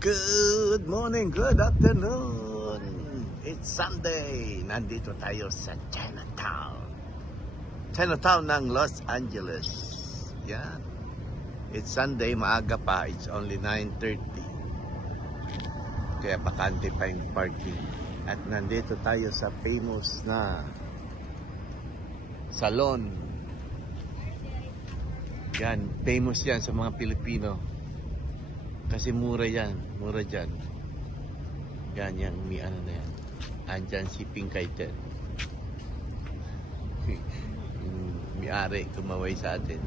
Good morning, good afternoon. It's Sunday. Nandito tayo sa Chinatown. Chinatown ng Los Angeles. Yan. It's Sunday, maaga pa. It's only 9:30. Kaya bakante pa yung parking. At nandito tayo sa famous na salon. Yan, famous yan sa mga Pilipino. Kasi mura yan, mura dyan. Yan, yan, may ano na yan. Andyan si Pinkaiten. May-ari, tumaway sa atin.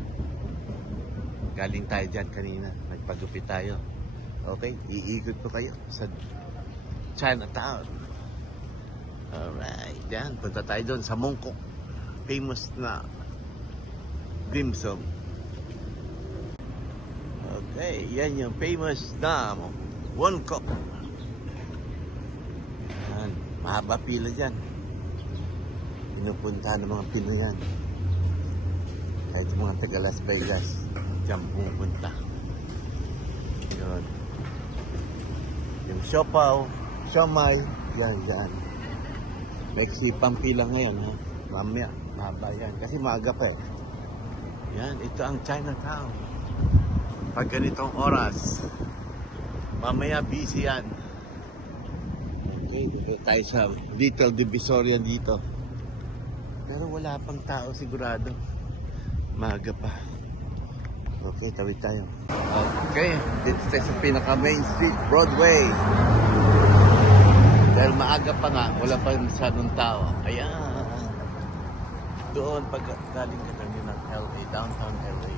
Galing tayo dyan kanina, nagpagupit tayo. Okay, iikot ko kayo sa Chinatown. Alright, yan, punta tayo doon sa Mongkok. Famous na dim sum. Okay, yan yung famous na Mongkok. Yan, mahaba pila dyan. Pinupuntahan ng mga Pinoy yan. Kahit mga taga Las Vegas, dyan pumunta. Yun. Yung siopaw, siomay, yan, yan. May sipang pila ngayon, ha? Mamaya, mahaba yan. Kasi maaga pa eh. Yan, ito ang Chinatown. Pag ganitong oras, mamaya busy yan. Okay, dito tayo sa Little Divisoria dito. Pero wala pang tao sigurado. Maaga pa. Okay, tawid tayo. Okay, dito tayo sa pinaka Main Street, Broadway. Dahil maaga pa nga, wala pa masyadong tao. Ayan. Doon, pag galing ka lang yun ng LA, downtown LA.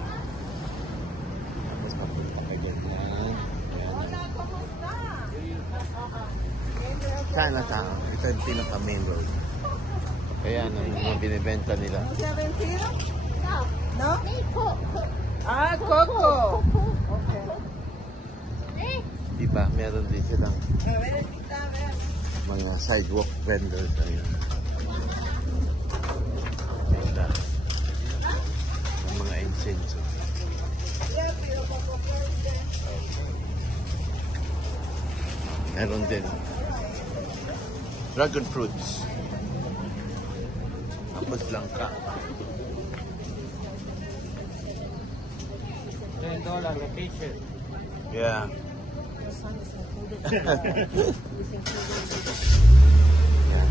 Papunta ka dyan yan. Chinatown. Ito yung pinaka main road. Ayan ang mga binibenta nila. No? Ah, Coco. Okay. Diba? Meron din silang mga sidewalk vendors. Ayan. Ganda. Ang mga incense. Meron din dragon fruits. Tapos langka. $10 a t-shirt. Yeah. Yeah.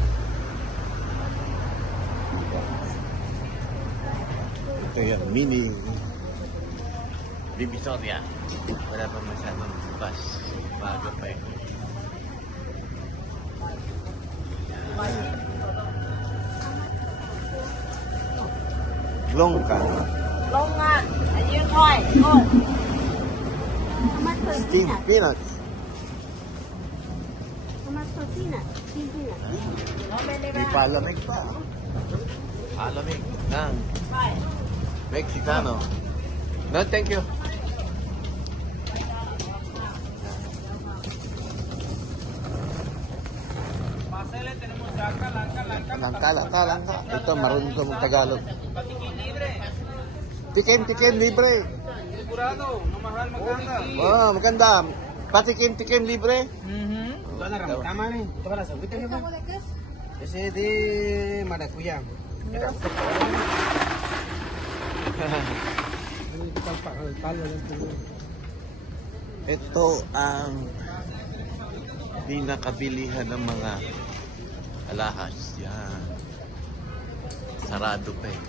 Ito yung mini Divisoria. Wala pa masyadong bus. Bago pa eh. Longka. Longan. Ayun, hoy. Oh. Steamed peanuts. Tomato peanut. Steamed peanut. Di palamig pa. Palamig ng Mexicano. No, thank you. Langka. Ito, marunong ko mag-Tagalog. Tikim libre. Sigurado, mamahal maganda. Oh, maganda. Patikim libre. Ito na rin, tama rin. Ito ka na, sabitin niyo ba? Kasi di madakuya. Ito ang di nakabilihan ng mga alahas. Yan. Sarado pa eh.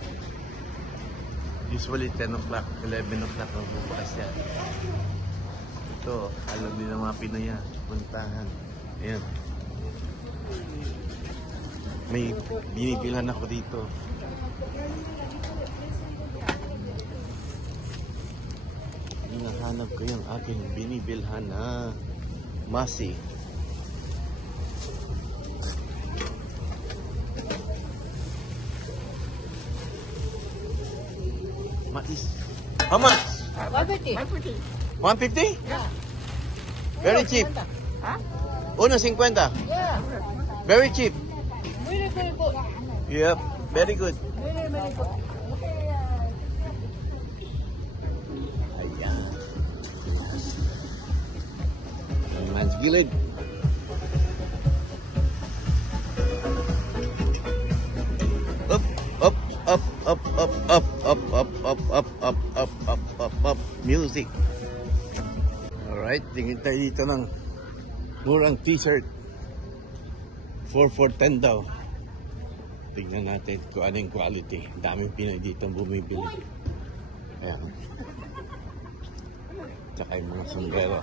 Usually 10 o'clock, 11 o'clock ang bukas yan. Ito, alam din ng mga Pinoy yan. Puntahan. Ayan. May binibilhan ako dito. Hinahanap ko yung aking binibilhan na masi. Mais. How much? 150. 150? Yeah. Very cheap. Huh? 1.50. Yeah. Very cheap. Really, very good. Yep, very good. Very, very good. Ayan. gilid. Up, up, up, up, up, up, up, up, up, up, up, up, up, up, up, music. Alright, tingin tayo dito ng murang t-shirt. 4 for 10 daw. Tingnan natin kung anong quality. Daming Pinoy dito bumibili. Ayan. Tsaka yung mga sombrero.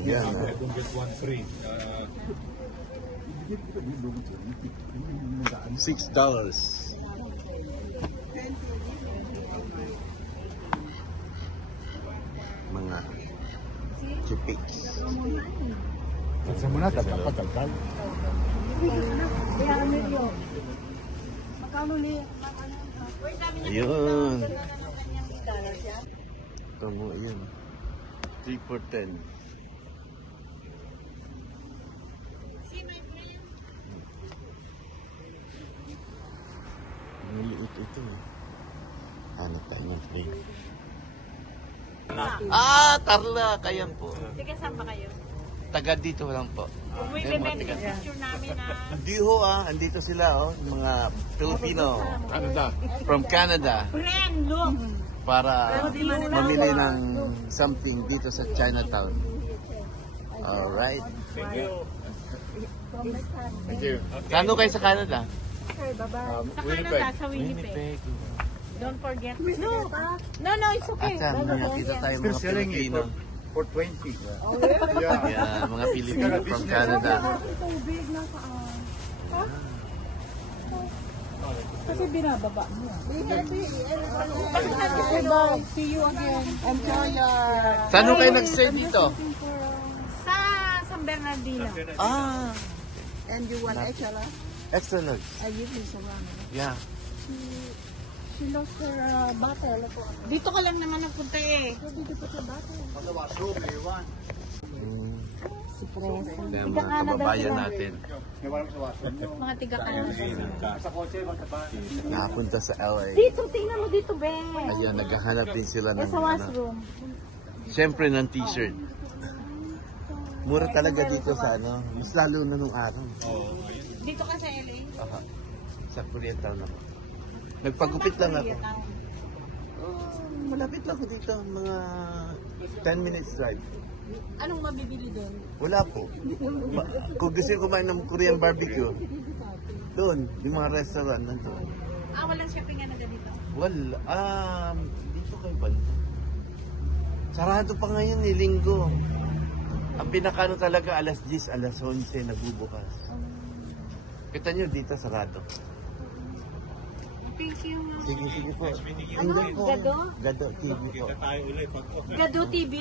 Ayan. $6. Mga chipiks. Ayun. Ito mo, ayun. 3 for 10. Maliit ito. Hanap tayo ng frame. Tarlac. Ayan po. Sige, saan ba kayo? Taga dito lang po. Uy, Ayun, mga bebe, taga- picture namin Hindi ho andito sila mga Filipino. From Canada. Friend, look! Para mamili ng something dito sa Chinatown. Alright. Thank you. Thank you. Kano kayo sa Canada? Sa Canada, sa Winnipeg. Don't forget. No, it's okay. At nakita tayo mga Pilipino. For 20. Yeah, mga Pilipino from Canada. Kasi binababa mo. See you again. Enjoy your... Saan ho kayo nag-stay dito? Sa San Bernardino. And you want extra? Extra large. I give you some ramen. Yeah. She lost her bottle. Dito ka lang naman nagpunta eh. Dito pa sa bottle. Kaya mga kababayan natin Mga tiga Canada. nakapunta sa LA. Dito, tingnan mo dito, Ben. Ayan, naghahanap din sila ng Sa washroom. syempre ng t-shirt. Mura talaga dito sa mas lalo na nung araw. Dito ka sa LA? Aha. Sa Koreatown naman. Nagpagupit lang ako. Malapit lang ako dito, mga 10 minutes drive. Anong mabibili doon? Wala po. Kung gusto nyo kumain ng Korean barbecue, doon, yung mga restaurant nandun. Walang shopping na ganito. Wala. Dito kay Banda. Sarado pa ngayon linggo. Ang pinakano talaga alas 10, alas 11 nagbubukas. Kita nyo dito sarado. Thank you. Sige po. Ano? Gado? Gado TV po. Gado TV?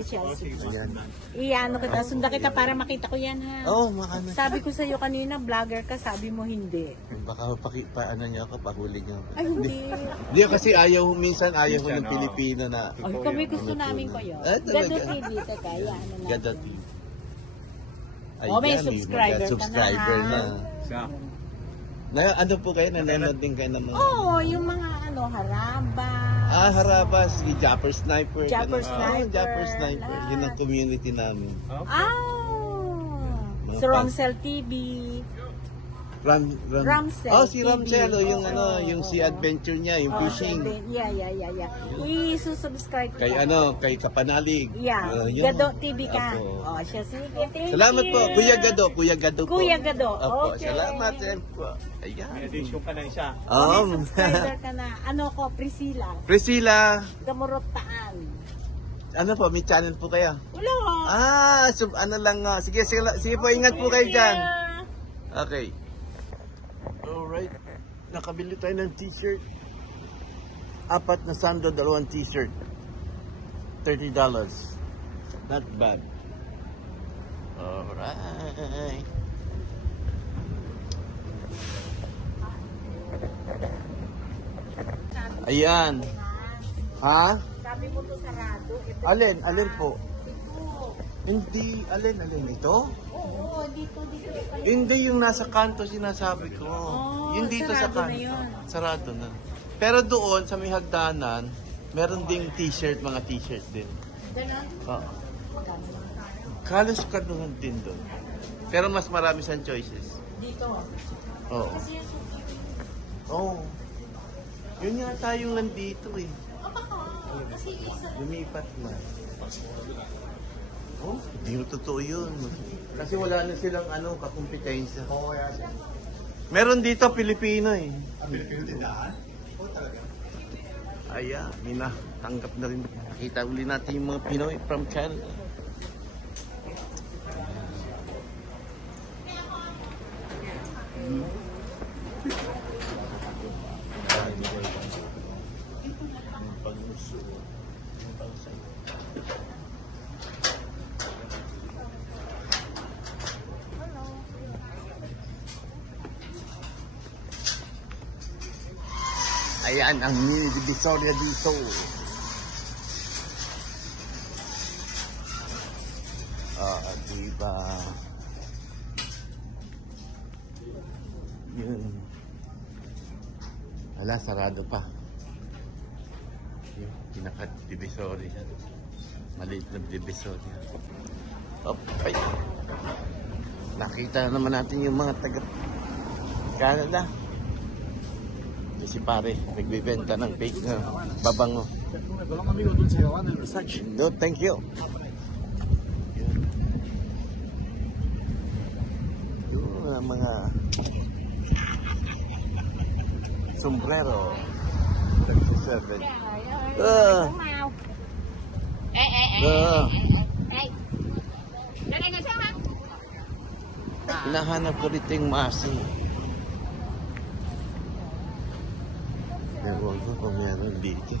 Siya. Ayan. Iano kita, sunda kita para makita ko yan ha. Makano. Sabi ko sa'yo kanina, vlogger ka, sabi mo hindi. Baka paano niya ako, pahuli niyo. Ay, hindi. Hindi kasi minsan ayaw ko ng Pilipino na. Ay, kami gusto namin ko yun. Talaga? Gado TV, teka, yan. Gado TV. May Ayan, subscriber ka na, subscriber ha? na. Ano po kayo? Nanonood din kayo ng mga... Oo, yung mga haraba. Harabas, si Japper Sniper. Japper ganun. Sniper. Japper Sniper. Lahat. Yun ang community namin. Si Romsel TV. Ramsel si TV. Ramsel, yung si adventure niya, yung fishing. Yeah. I-subscribe ko. Kay Kapanalig. Yeah, Yun. Gado TV ka. Apo. Siya, sige. Thank Salamat you. po, Kuya Gado po. Kuya Gado, Opo, okay. salamat po. Ayan. Edition ka na siya. Subscriber ka na. Priscilla. Priscilla, Gamurotaan. ano po, may channel po kayo? Wala. Sige po, ingat po kayo dyan. Okay. Alright. Nakabili tayo ng t-shirt. 4 na sando, 2 t-shirt. $30. Not bad. Alright. Ayan. Ha? Sabi mo to sarado. Alin po? Ito. Hindi, alin ito? Oo, dito. Hindi yung nasa kanto sinasabi ko. Yung dito sa sarado na kanto. yun. Sarado na. Pero doon sa may hagdanan, meron ding t-shirt, mga t-shirt din. Ganon? Oo. Kalos kaduhan din doon. Pero mas marami siyang choices. Dito. Oo. Kasi yung Oo. Yun yata yung nandito eh. kasi isa. Lumipat na. Oh, hindi mo totoo yun. Kasi wala na silang kakumpetensya. Oo, meron dito Pilipino eh. Pilipino din daan? Oo, talaga. Ayan, tanggap na rin. Nakita uli natin yung mga Pinoy from Canada. Ayan ang mini divisoria dito. Diba? Yun. Wala, sarado pa. Yung pinaka-divisoria. Maliit na divisoria. Okay. Nakita naman natin yung mga taga-Canada. Si pare, nagbibenta ng fake na babango. No, thank you. Yung mga sombrero. 37. Hinahanap ko rito yung masi. Ewan ko kung meron dito.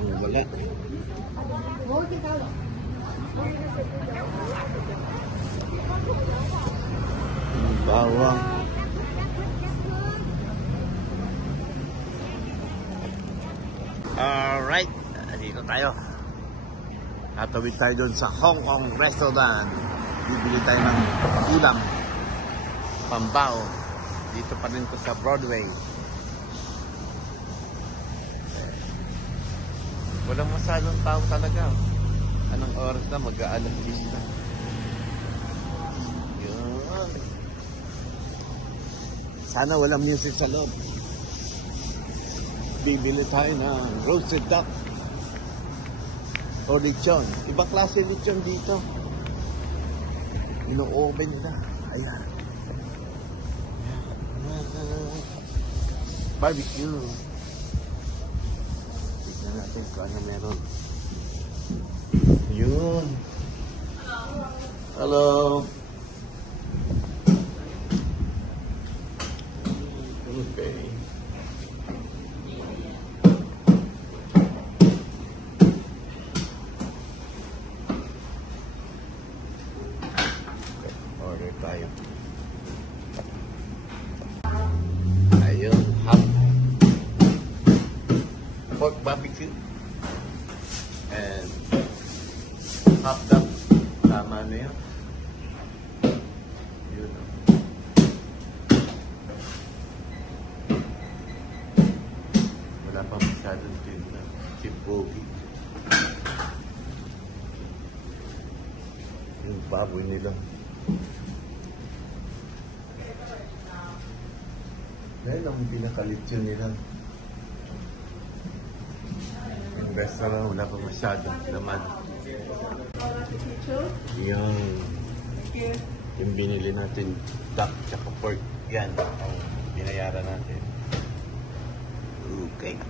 Wala. Bawang. Alright. Dito tayo. Tatawid tayo doon sa Hong Kong restaurant. Bibili tayo ng ulam. Pambao. Dito pa rin to sa Broadway. Walang masyadong tao talaga. Anong oras na? Mag-aalas 10 na. Yun. Sana walang music sa loob. Bibili tayo ng roasted duck. O lechon. Ibang klase lechon dito. Ino-oven nila. Ayan. Barbecue. Tignan natin kung ano meron. Yun. Hello. Okay. Order tayo. Ayun, hot pork barbecue and hot dog. Tama na yun. Yun. Wala pa masyadong tinda. Chipogi. Yung baboy nila. Dahil ang pinakalit yun nila. Yung restaurant, wala pa masyadong laman. Yung binili natin, duck tsaka pork. Yan, ang binayaran natin. Okay.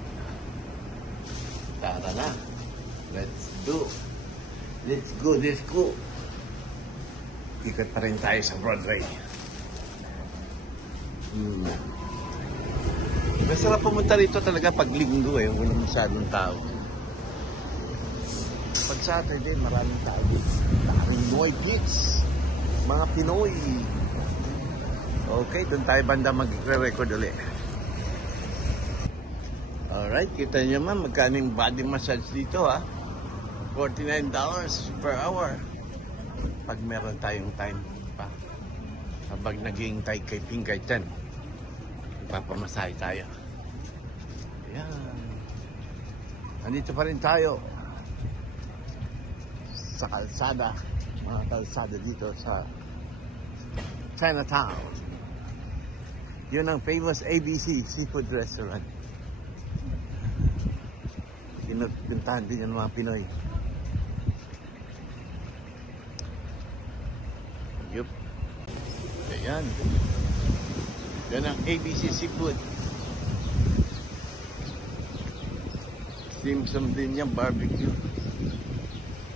Tara na. Let's go. Let's go, let's go. Ikot pa rin tayo sa Broadway. Masarap pumunta rito talaga pag linggo eh. Walang masyadong tao. Pag Saturday, maraming tao. Maraming Noy Kids. Mga Pinoy. Okay, doon tayo banda magre-record ulit. Alright, kita nyo man magkano yung body massage dito ha. $49 per hour. Pag meron tayong time pa. Habang naghihintay kay Pinkerton, ipapamasahe tayo. Ayan. Nandito pa rin tayo sa kalsada. Mga kalsada dito sa Chinatown. Yun ang famous ABC Seafood Restaurant. Pinuntahan din yung mga Pinoy. Yup. Ayan. Yan ang ABC Seafood. Simsum din yan, barbecue.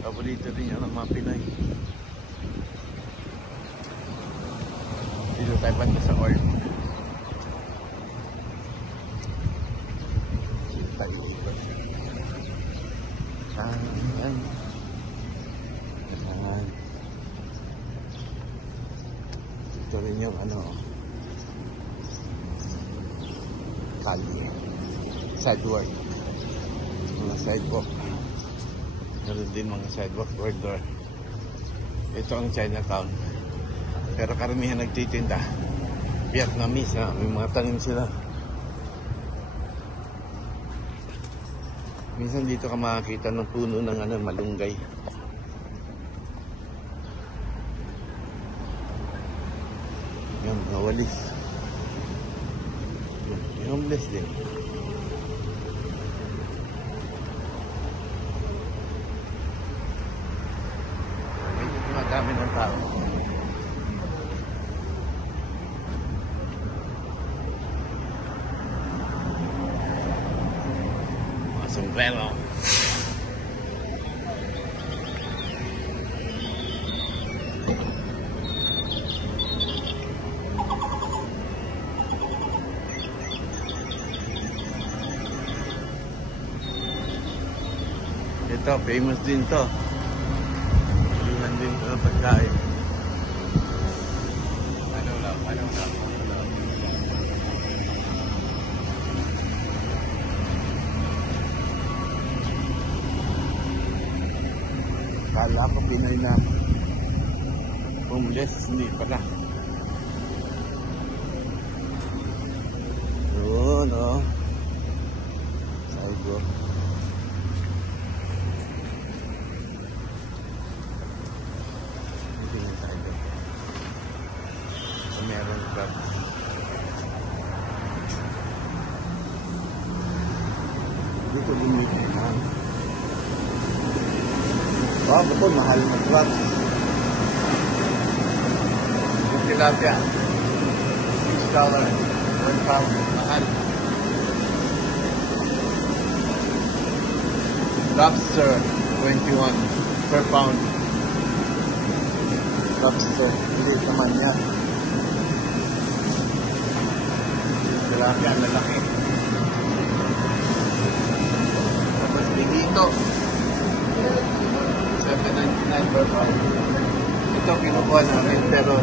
Paborito din yan ng mga Pinoy. Dito tayo pa sa oil. Tayo dito. Ayan. Ayan. Ito rin yung kalye. Sidewalk. Mga sidewalk. Meron din mga sidewalk corridor. Ito ang Chinatown. Pero karamihan nagtitinda Vietnamese na. May mga tanim sila. Minsan dito ka makakita ng puno ng malunggay. Yan, mga walis. Yan, homeless din. Medyo tumatami ng tao. Mga sombrero. Ito, famous din to. Tulingan din ito ng pagkain. Ano lang. Kala ko Pinoy na homeless, hindi pala. Yun, sidewalk. Meron pa. Dito bumili na. Ito, mahal na crab. Yung tilapia, $6, 1 pound, mahal. Lobster, 21 per pound. Lobster, hindi naman yan. Tilapia, lalaki. Tapos bigito, $7.99 per pound. Ito kinukuha namin pero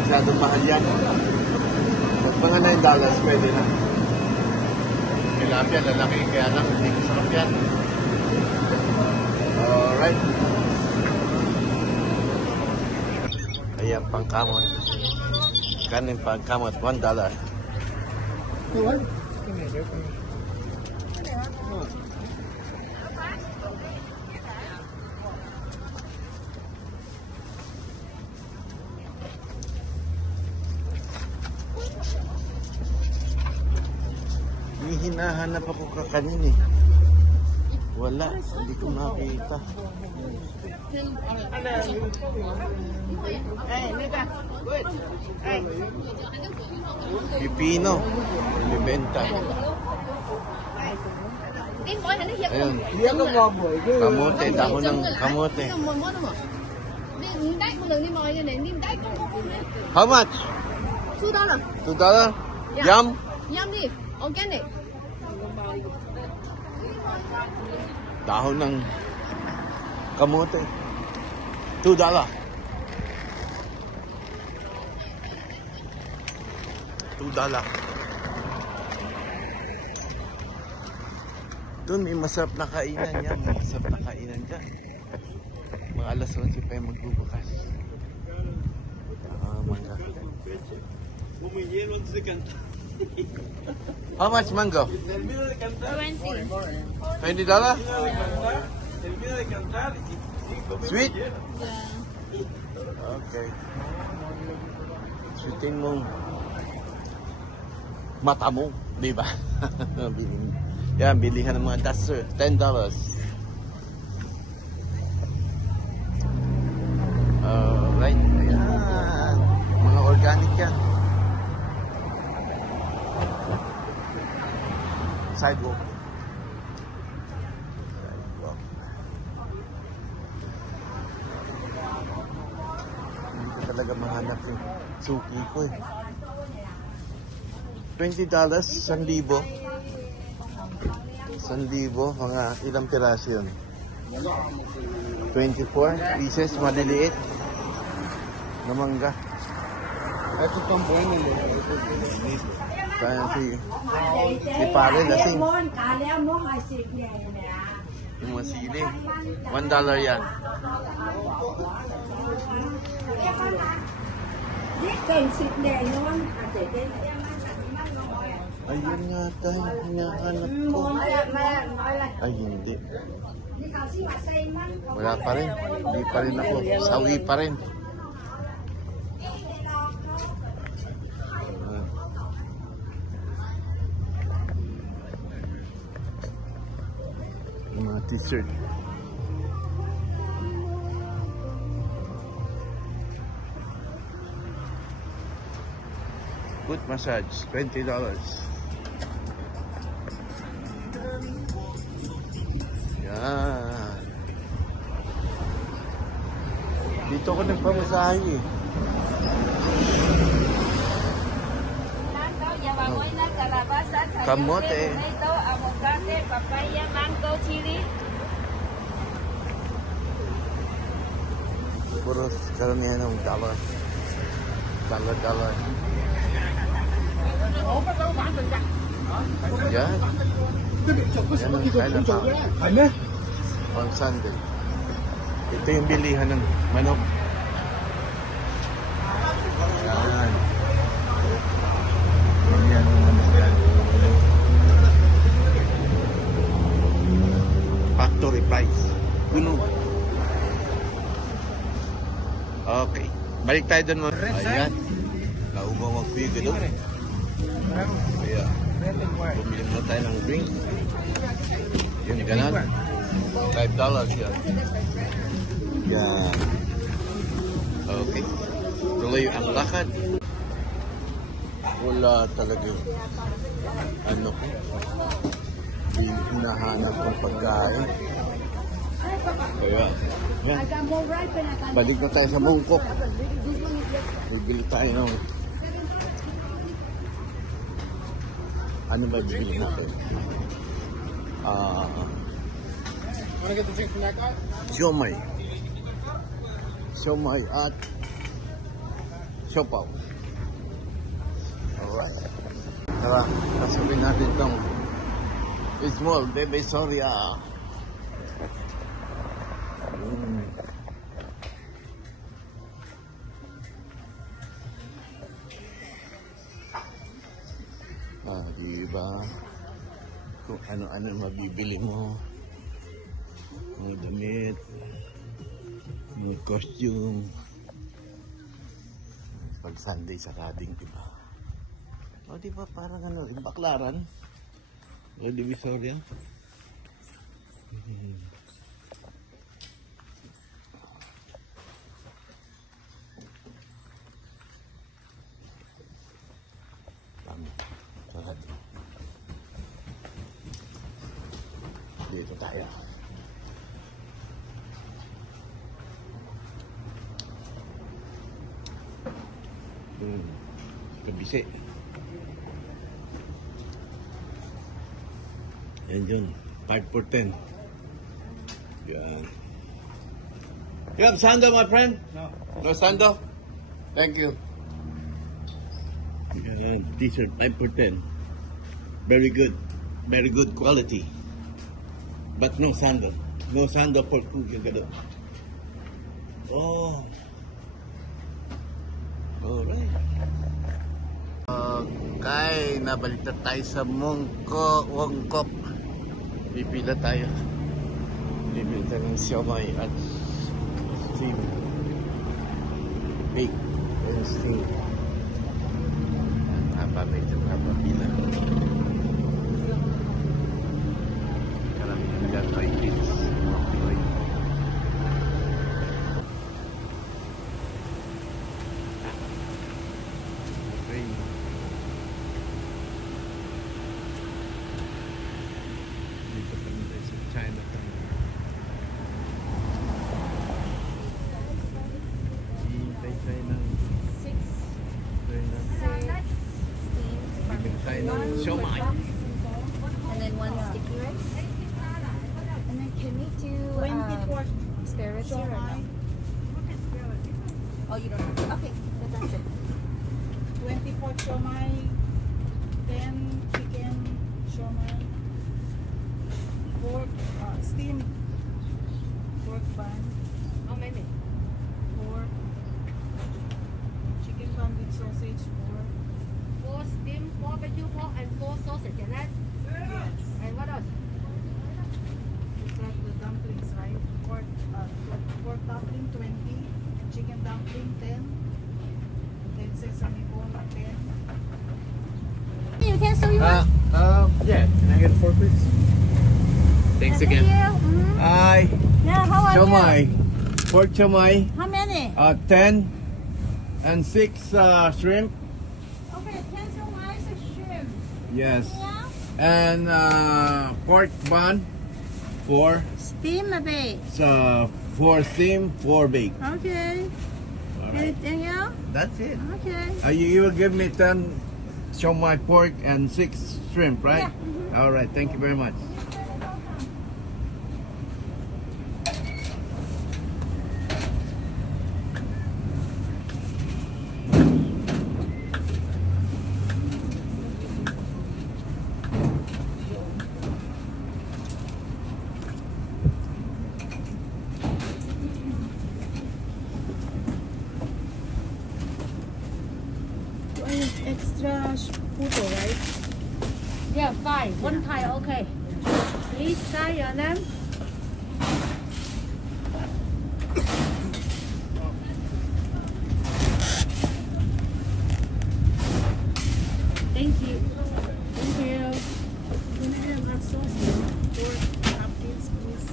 masyadong mahal yan. At mga $9 pwede na. Tilapia, lalaki, kaya lang hindi masarap yan. Alright. Ayan, pangkamot. Kanin pangkamot, $1. Hinahanap ako kakanin eh. Wala, hindi ko makita. Pipino, binibenta. Ayun. Kamote, dahon ng kamote. How much? $2. Yum? Yum đi, organic. Dahon ng kamote. $2. $2. Doon may masarap na kainan yan. May masarap na kainan dyan. Mga alas 11 pa yung magbubukas. Mangga. How much mango? $20. $20? Sweet? Okay. Sweetin mo mata mo, di ba? Yan, bilihan ng mga duster. $10. Alright, ayan. Mga organic yan. Sidewalk. Sidewalk. Hindi ko talaga mahanap yung suki ko eh. $20, 1,000. 1,000, mga ilang piraso yun? 24 pieces, maliliit na mangga. Ito pang buwan Kaya si pare lasing. Yung masili. $1 yan. Ayun nga tayo, hinahanap ko. Ay, hindi. Wala pa rin. Hindi pa rin ako. Sawi pa rin. Mga t-shirt. Foot massage, $20. Yan. Dito ko nagpamasahe eh. Kamote. Avocado, papaya, mango, chili. Puro karamihan ng dollar. Dollar. Yan. Yan ang Chinatown. On Sunday. Ito yung bilihan ng manok. Yan. Yan ang manok yan. Factory price. Puno. Okay. Balik tayo doon mga. Ayan. Naubaw magpigo doon. Kaya, bumili muna tayo ng drink. Yun, ganun. $5 yan. Yan. Okay. Tuloy ang lakad. Wala talaga yung ano ko. Hinahanap ng pagkain. Kaya, yan. Balik na tayo sa Mongkok. Bibili tayo ng ano ba bibili natin? Siomay. Siomay at siopaw. Alright. Tara, kasurin natin itong small baby Soria. Diba? Kung ano-ano mabibili mo. Mga damit. Mga costume. Pag Sunday sa Kading, diba? O, diba parang ano, Baklaran? O, Divisoria? Dito tayo. Kabisi. Yan yun. 5 for 10. Yan. You have sando, my friend? No. No sando? Thank you. Yan. T-shirt 5 for 10. Very good. Very good quality. But no sandal. No sandal for cooking gado. Oh. Alright. Okay, nabaliktad tayo sa Wongkok. Pipila tayo. Bibili tayo ng siomai at steam. Bake and steam. Medyo kapapila. Karamihan dyan ay kids. Okay. Okay. Dito pa rin tayo sa Chinatown. Hintay tayo ng siomai. And then one sticky rice. And then can we do 24 spare ribs here or no? Oh, you don't have. Okay, that's it. 24 siomai, 10 chicken siomai, pork, steamed pork bun, How many? 4 chicken bun with sausage, 4. 4 steamed barbecue pork and 4 sausage, and that? Yes. And what else? Is that the dumplings, right? Pork dumpling 20, and chicken dumpling 10, then sesame ball 10. You can still you want? Yeah. Can I get a fork, please? Thanks Thank again. you. Mhm. Hi. Yeah, how are Siomai. you? Pork siomai. How many? 10 and 6 shrimp. Okay, 10 siomai, 6 shrimp. Yes. Yeah. And pork bun 4. Steam a bit. So 4 steam, 4 bake. Okay. All right. Anything else? That's it. Okay. You will give me 10 siomai pork and 6 shrimp, right? Yeah. All right. Thank you very much. Extra puto, right? Yeah, 5. 1 Thai, okay. Please try your name. Thank you. Thank you. Can I have that sauce? 4 napkins, please.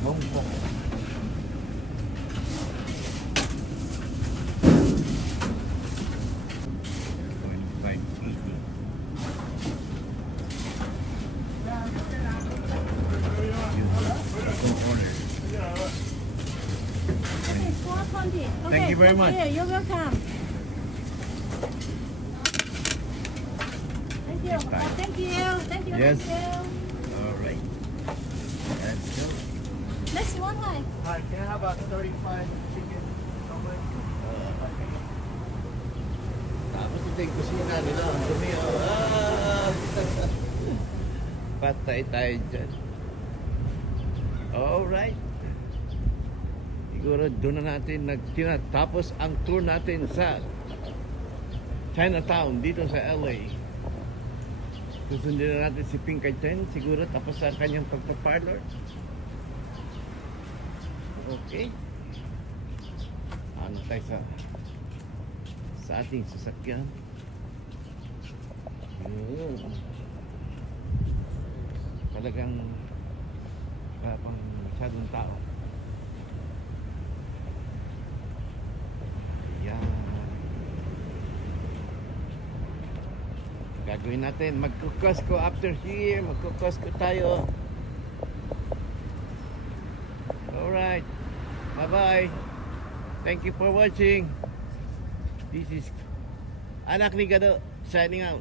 Mongkok. Okay, 420. Okay, Thank you very much. You're welcome. Thank you. Thank you. Thank you. Yes. Thank you. All right. Let's go. Next one, hi. Hi, can I have a 35 chicken? Tapos ito yung kusina nila. Ang dumi. Patay tayo dyan. Alright. Siguro doon na natin tapos ang tour natin sa Chinatown dito sa LA. Susundin na natin si Pinkay Chen. Siguro tapos sa kanyang pagpaparlor. Okay. Ano tayo sa ating sasakyan. Talagang pang masyadong tao. Ayan. Gagawin natin. Magkukos ko after here. Magkukos ko tayo. Alright. Bye-bye. Thank you for watching. This is Anak ni Gado signing out.